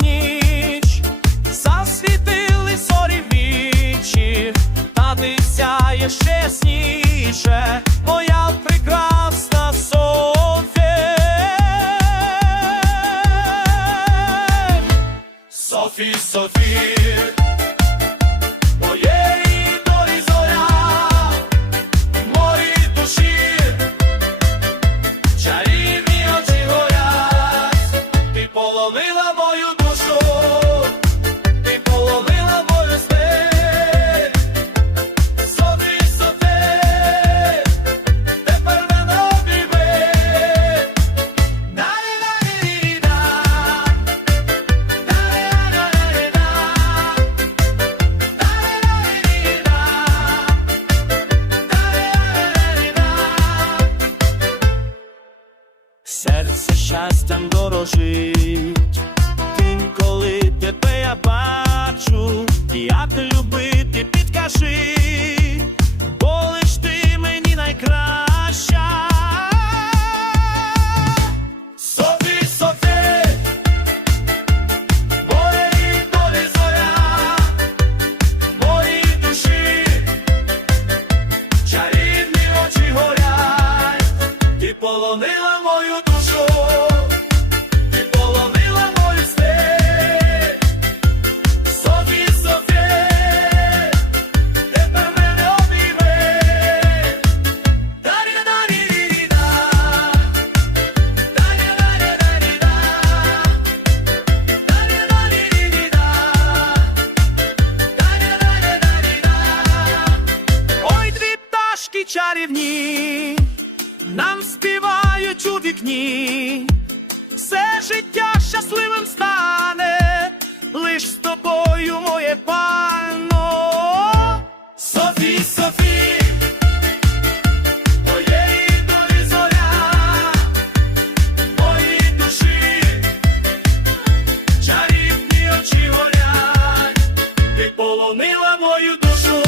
ніч, засвітили сорі вічі, та ти сяєш чесніше, моя прекрасна Софія. Софі, Софія. Щастям дорожить, Тим, коли тебе я бачу, як любити, чарівні, нам співають у вікні, все життя щасливим стане, лиш з тобою моє панно Софі, Софі. Полонила мою душу.